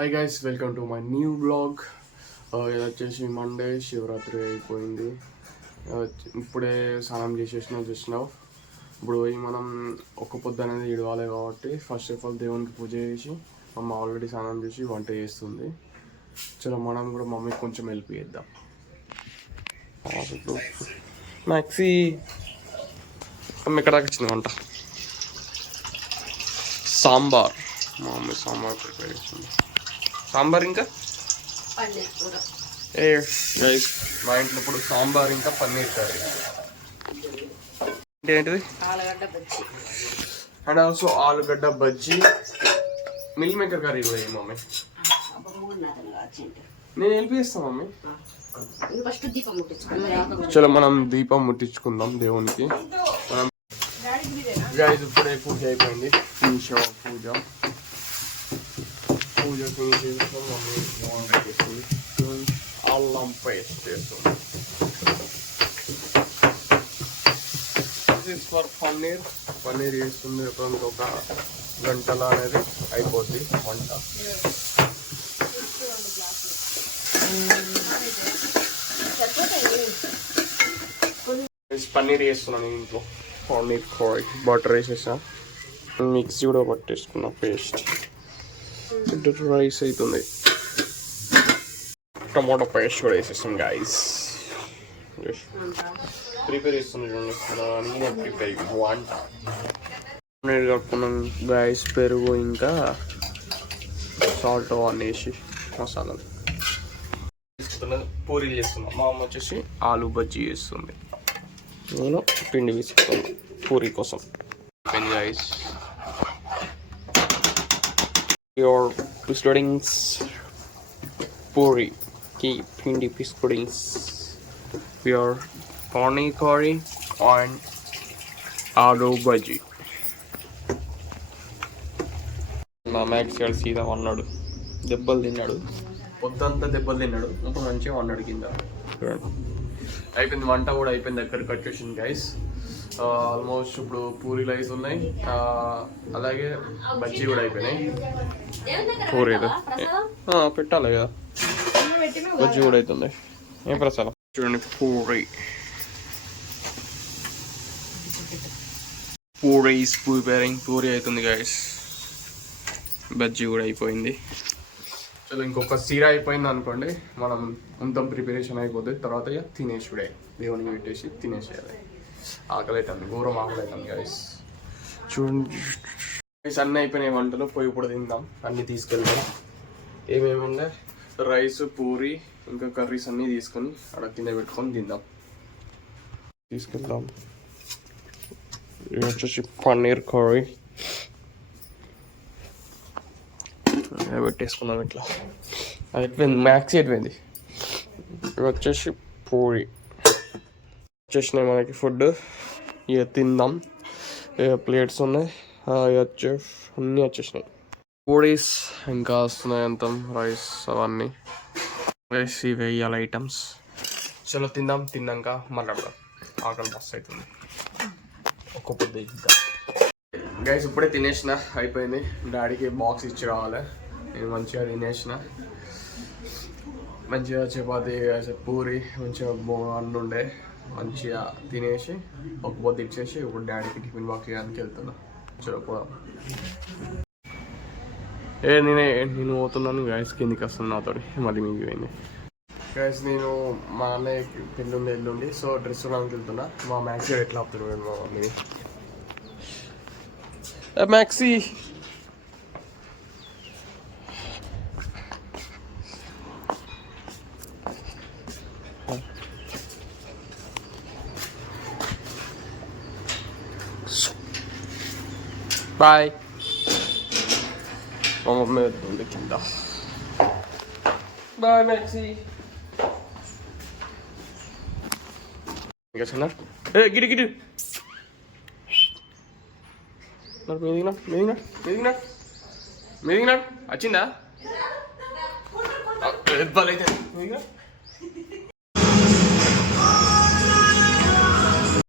Hi guys, welcome to my new blog. ఇది వచ్చేసి Monday, Shivaratri అయిపోయింది. ఇప్పుడే స్నానం చేసేసినా చూసినావు. ఇప్పుడు పోయి మనం ఒక్క పొద్దు అనేది ఇడవాలి కాబట్టి ఫస్ట్ ఆఫ్ ఆల్ దేవునికి పూజ చేసి అమ్మ ఆల్రెడీ స్నానం చేసి వంట చేస్తుంది. చలో మనం కూడా మమ్మీకి కొంచెం హెల్ప్ చేద్దాం. మ్యాక్సీ అమ్మ ఎక్కడ వచ్చింది వంట? సాంబార్. మా మమ్మీ సాంబార్ ప్రిపేర్ చేస్తుంది. సాంబార్ ఇంకా మా ఇంట్లో ఇప్పుడు సాంబార్ ఇంకా పన్నీర్ కర్రీ. ఏంటిది? అండ్ ఆల్సో ఆలుగడ్డ బజ్జీ, మిల్ మేకర్ కర్రీ కూడా మమ్మీ. నేను హెల్ప్ చేస్తాను మమ్మీ. చలో మనం దీపం ముట్టించుకుందాం దేవునికి. మనం ఇప్పుడే పూజ అయిపోయింది. పూజ ఫినిష్ చేసుకుని మమ్మీ పెట్టేస్తుంది. అల్లం పేస్ట్ చేస్తుంది. దిస్ ఫర్ పన్నీర్ చేస్తుంది. ఒక గంటలో అనేది అయిపోద్ది వంట. పన్నీర్ చేస్తున్నాను ఇంట్లో. పన్నీర్ కర్రీ బటర్ వేసేసా, మిక్సీ కూడా పట్టేసుకున్నా పేస్ట్. రైస్ అవుతుంది. టమాటో పేస్ట్ కూడా వేసేస్తాం గైస్. ప్రిపేర్ చేస్తుంది చూడండి. నేనే ప్రిపేర్ వంట కలుపుకున్నాం గైస్. పెరుగు ఇంకా సాల్ట్ అనేసి మసాలాలు పూరీలు చేస్తున్నాం. మా అమ్మ వచ్చేసి ఆలు బజ్జీ చేస్తుంది. నేను పిండి వేసుకున్నాను పూరీ కోసం. Guys your fish puddings, puri ki pindi fish puddings, your paneer curry and aloo bhaji. నా మ్యాక్స్ గారు సీదా అన్నాడు, దెబ్బలు తిన్నాడు. పొద్దంతా దెబ్బలు తిన్నాడు. ఇప్పుడు మంచిగా అన్నాడు కింద. అయిపోయింది వంట కూడా అయిపోయింది. దగ్గరికి వచ్చేసింది గైస్. ఆల్మోస్ట్ ఇప్పుడు పూరీలు అయితే ఉన్నాయి, అలాగే బజ్జీ కూడా అయిపోయినాయి. పూరీలు పెట్టాలి కదా, బజ్జీ కూడా అవుతుంది. ఏం ప్రసాదం చూడండి. పూరీస్ ప్రిపేరింగ్. పూరీ అవుతుంది గైస్. బజ్జీ కూడా అయిపోయింది. చలో ఇంకొక సీర అయిపోయింది అనుకోండి, మనం మొత్తం ప్రిపరేషన్ అయిపోతుంది. తర్వాత ఇక తినేసుడే, దేవునికి పెట్టేసి తినేసేయాలి. ఆకలి అవుతుంది, ఘోరం ఆకలి అవుతుంది గైస్. చూడండి అన్నీ అయిపోయినాయి వంటలు. పోయి ఇప్పుడు తిందాం. అన్నీ తీసుకెళ్దాం. ఏమేమి ఉన్నాయి, రైస్, పూరి ఇంకా కర్రీస్ అన్నీ తీసుకొని అక్కడ కింద పెట్టుకొని తిందాం. తీసుకెళ్దాం. ఇది వచ్చేసి పన్నీర్ కర్రీ పెట్టేసుకున్నాం ఇట్లా. అది ఎట్పోయింది, మ్యాక్సీ ఎట్పోయింది. ఇవి వచ్చేసి పూరి వచ్చేసినాయి మనకి. ఫుడ్ ఇక తిందాం. ఇక ప్లేట్స్ ఉన్నాయి, అన్నీ వచ్చేసినాయి. పూరీస్ ఇంకా వస్తున్నాయి. అంతం రైస్ అవన్నీ వేసి వేయాలి ఐటమ్స్. చలో తిందాం. తిన్నాక మాట్లాడదాం. ఆకలి మస్తు అవుతుంది. ఒక్క పొద్దు ఇద్దాం గైస్. ఇప్పుడే తినేసిన, అయిపోయింది. డాడీకి బాక్స్ ఇచ్చి రావాలి. నేను మంచిగా తినేసిన. మంచిగా చపాతి, పూరి, మంచిగా అన్ను ఉండే. మంచిగా తినేసి ఒక పొద్దు ఇచ్చేసి ఇప్పుడు డాడీకి టిఫిన్ బాక్స్ చేయడానికి వెళ్తున్నా. చూడకపోదాం. నేను పోతున్నాను గైస్. కిందికి వస్తున్నాను నాతో. మళ్ళీ మిగిలిపోయింది గైస్. నేను మా అన్నయ్యకి పెళ్ళి ఎల్లుండి, సో డ్రెస్ కొనడానికి వెళ్తున్నా. మా మ్యాక్సీ ఎట్లా ఆపుతున్నాడు మా మమ్మీ. Maxi bye. మా మమ్మీ వెళ్తుంది కింద. Bye Maxi. ఇంకా చిన్న గిడి గిడి మీదిగినా వచ్చిందా? అయితే మీదిగినా